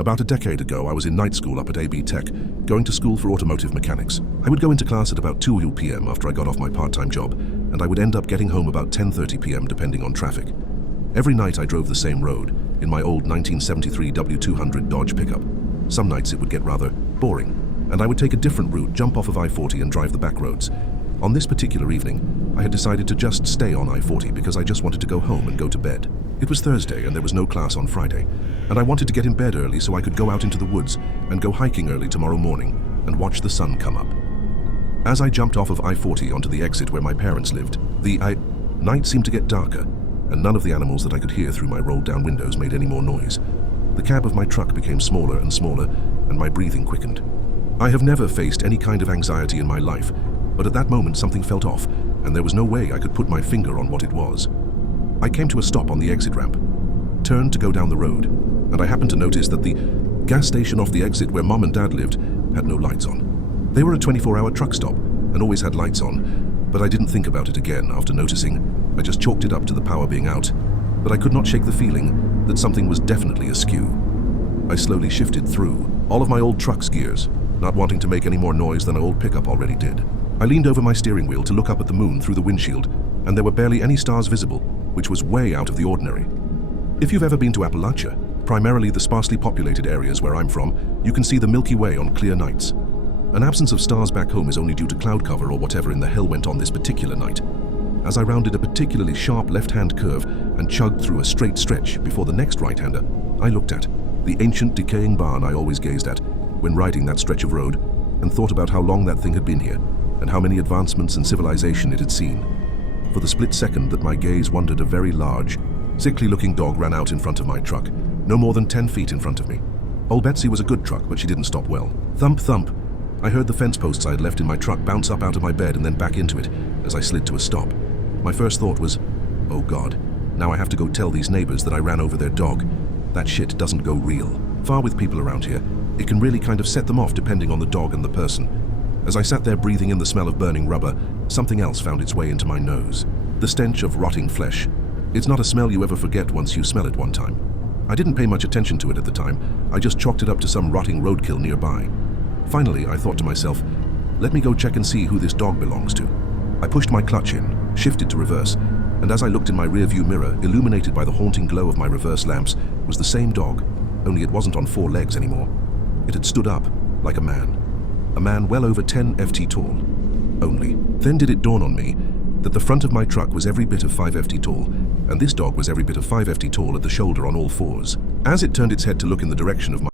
About a decade ago, I was in night school up at AB Tech, going to school for automotive mechanics. I would go into class at about 2 p.m. after I got off my part-time job, and I would end up getting home about 10:30 p.m. depending on traffic. Every night I drove the same road, in my old 1973 W200 Dodge pickup. Some nights it would get rather boring, and I would take a different route, jump off of I-40 and drive the back roads. On this particular evening, I had decided to just stay on I-40 because I just wanted to go home and go to bed. It was Thursday and there was no class on Friday, and I wanted to get in bed early so I could go out into the woods and go hiking early tomorrow morning and watch the sun come up. As I jumped off of I-40 onto the exit where my parents lived, the night seemed to get darker, and none of the animals that I could hear through my rolled-down windows made any more noise. The cab of my truck became smaller and smaller, and my breathing quickened. I have never faced any kind of anxiety in my life, but at that moment something felt off, and there was no way I could put my finger on what it was. I came to a stop on the exit ramp, turned to go down the road, and I happened to notice that the gas station off the exit where Mom and Dad lived had no lights on. They were a 24-hour truck stop and always had lights on, but I didn't think about it again after noticing. I just chalked it up to the power being out, but I could not shake the feeling that something was definitely askew. I slowly shifted through all of my old truck's gears, not wanting to make any more noise than an old pickup already did. I leaned over my steering wheel to look up at the moon through the windshield, and there were barely any stars visible, which was way out of the ordinary. If you've ever been to Appalachia, primarily the sparsely populated areas where I'm from, you can see the Milky Way on clear nights. An absence of stars back home is only due to cloud cover or whatever in the hell went on this particular night. As I rounded a particularly sharp left-hand curve and chugged through a straight stretch before the next right-hander, I looked at the ancient decaying barn I always gazed at when riding that stretch of road, and thought about how long that thing had been here and how many advancements in civilization it had seen. For the split second that my gaze wandered, a very large, sickly-looking dog ran out in front of my truck, no more than 10 feet in front of me. Old Betsy was a good truck, but she didn't stop well. Thump, thump. I heard the fence posts I had left in my truck bounce up out of my bed and then back into it as I slid to a stop. My first thought was, oh God, now I have to go tell these neighbors that I ran over their dog. That shit doesn't go real. Far with people around here, it can really kind of set them off depending on the dog and the person. As I sat there breathing in the smell of burning rubber, something else found its way into my nose. The stench of rotting flesh. It's not a smell you ever forget once you smell it one time. I didn't pay much attention to it at the time. I just chalked it up to some rotting roadkill nearby. Finally, I thought to myself, let me go check and see who this dog belongs to. I pushed my clutch in, shifted to reverse, and as I looked in my rearview mirror, illuminated by the haunting glow of my reverse lamps, was the same dog, only it wasn't on 4 legs anymore. It had stood up, like a man well over 10 ft tall. Only. Then did it dawn on me that the front of my truck was every bit of 5 ft tall, and this dog was every bit of 5 ft tall at the shoulder on all 4s. As it turned its head to look in the direction of my